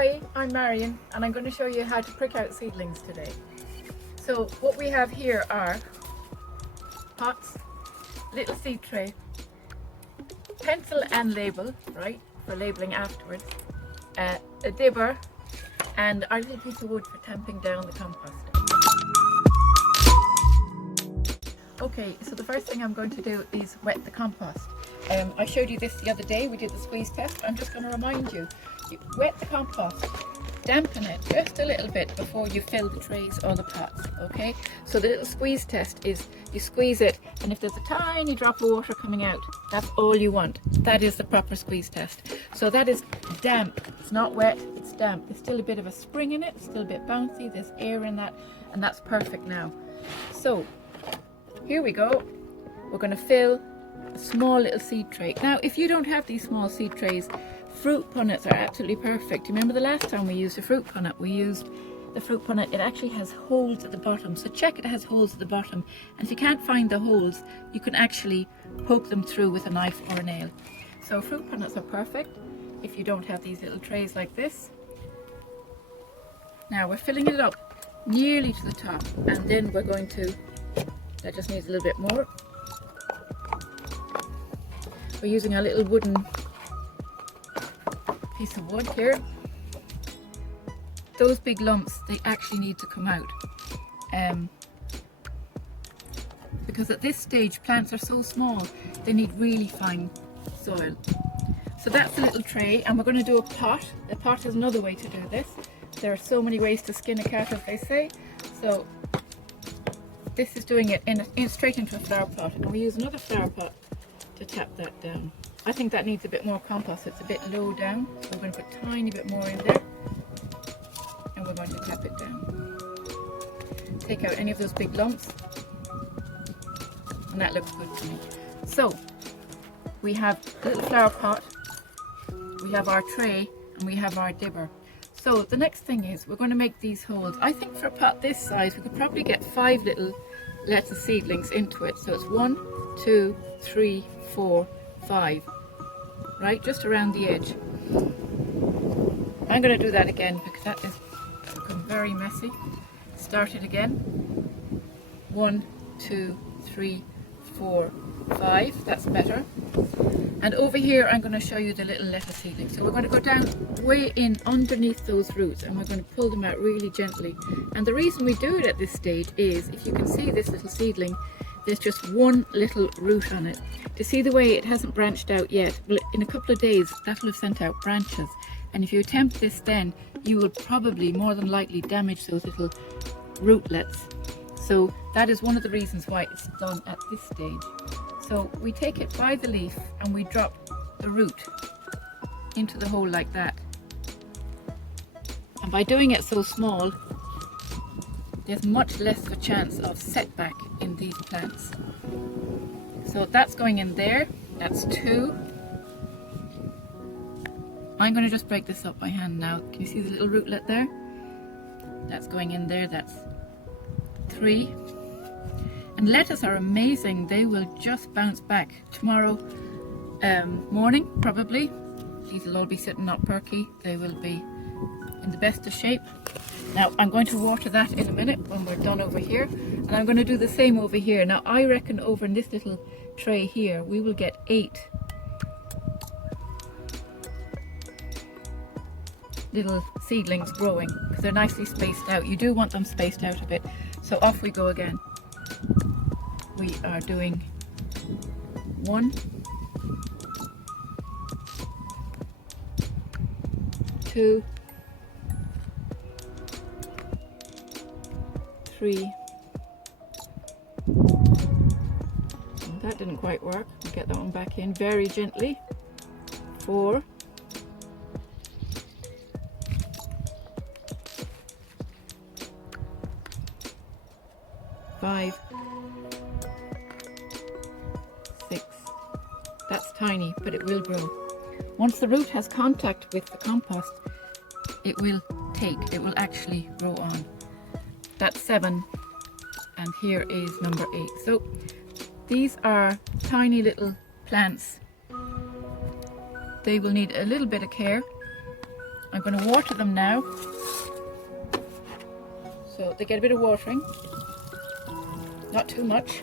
Hi, I'm Marian and I'm going to show you how to prick out seedlings today. So what we have here are pots, little seed tray, pencil and label, right, for labelling afterwards, a dibber and our little piece of wood for tamping down the compost. Okay, so the first thing I'm going to do is wet the compost. I showed you this the other day, we did the squeeze test. I'm just going to remind you, wet the compost, dampen it just a little bit before you fill the trays or the pots, okay? So the little squeeze test is you squeeze it, and if there's a tiny drop of water coming out, that's all you want. That is the proper squeeze test. So that is damp, it's not wet, it's damp. There's still a bit of a spring in it, it's still a bit bouncy, there's air in that, and that's perfect now. So here we go, we're going to fill a small little seed tray. Now if you don't have these small seed trays, fruit punnets are absolutely perfect. Remember the last time we used a fruit punnet? We used the fruit punnet, it actually has holes at the bottom, so check it has holes at the bottom, and if you can't find the holes you can actually poke them through with a knife or a nail. So fruit punnets are perfect if you don't have these little trays like this. Now we're filling it up nearly to the top, and then we're going to, that just needs a little bit more. We're using a little wooden piece of wood here. Those big lumps, they actually need to come out because at this stage plants are so small they need really fine soil. So that's the little tray, and we're going to do a pot. The pot is another way to do this. There are so many ways to skin a cat, as they say. So this is doing it in straight into a flower pot, and we use another flower pot to tap that down. I think that needs a bit more compost, it's a bit low down, so we're going to put a tiny bit more in there and we're going to tap it down. Take out any of those big lumps, and that looks good to me. So we have a little flower pot, we have our tray, and we have our dibber. So the next thing is we're going to make these holes. I think for a pot this size we could probably get 5 little lettuce seedlings into it. So it's 1, 2, 3, 4, 5, right, just around the edge. I'm going to do that again because that is become very messy. Start it again. 1, 2, 3, 4, 5, that's better. And over here I'm going to show you the little lettuce seedlings. So we're going to go down way in underneath those roots and we're going to pull them out really gently. And the reason we do it at this stage is, if you can see this little seedling, there's just one little root on it. To see the way it hasn't branched out yet, well, in a couple of days that will have sent out branches, and if you attempt this then you will probably more than likely damage those little rootlets. So that is one of the reasons why it's done at this stage. So we take it by the leaf and we drop the root into the hole like that, and by doing it so small there's much less of a chance of setback in these plants. So that's going in there, that's 2. I'm going to just break this up by hand now. Can you see the little rootlet there? That's going in there, that's 3. And lettuce are amazing, they will just bounce back. Tomorrow morning probably, these will all be sitting up perky, they will be in the best of shape. Now I'm going to water that in a minute when we're done over here, and I'm going to do the same over here. Now I reckon over in this little tray here we will get 8 little seedlings growing because they're nicely spaced out. You do want them spaced out a bit. So off we go again. We are doing 1, 2, 3, that didn't quite work, we'll get that one back in very gently. 4, 5, 6, that's tiny but it will grow. Once the root has contact with the compost it will actually grow on. That's 7, and here is number 8. So these are tiny little plants. They will need a little bit of care I'm going to water them now. So they get a bit of watering, not too much.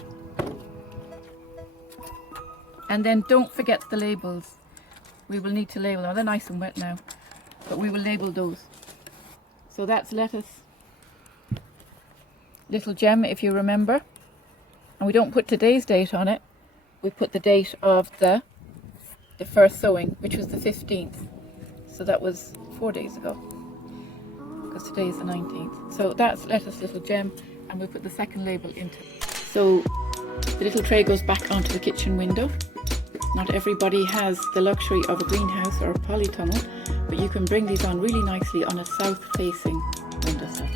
And then don't forget the labels. We will need to label them. They're nice and wet now, but we will label those. So that's lettuce, little gem if you remember. And we don't put today's date on it. We put the date of the first sowing, which was the 15th. So that was 4 days ago, because today is the 19th. So that's lettuce, little gem, and we put the second label into it. So the little tray goes back onto the kitchen window. Not everybody has the luxury of a greenhouse or a polytunnel, but you can bring these on really nicely on a south-facing windowsill.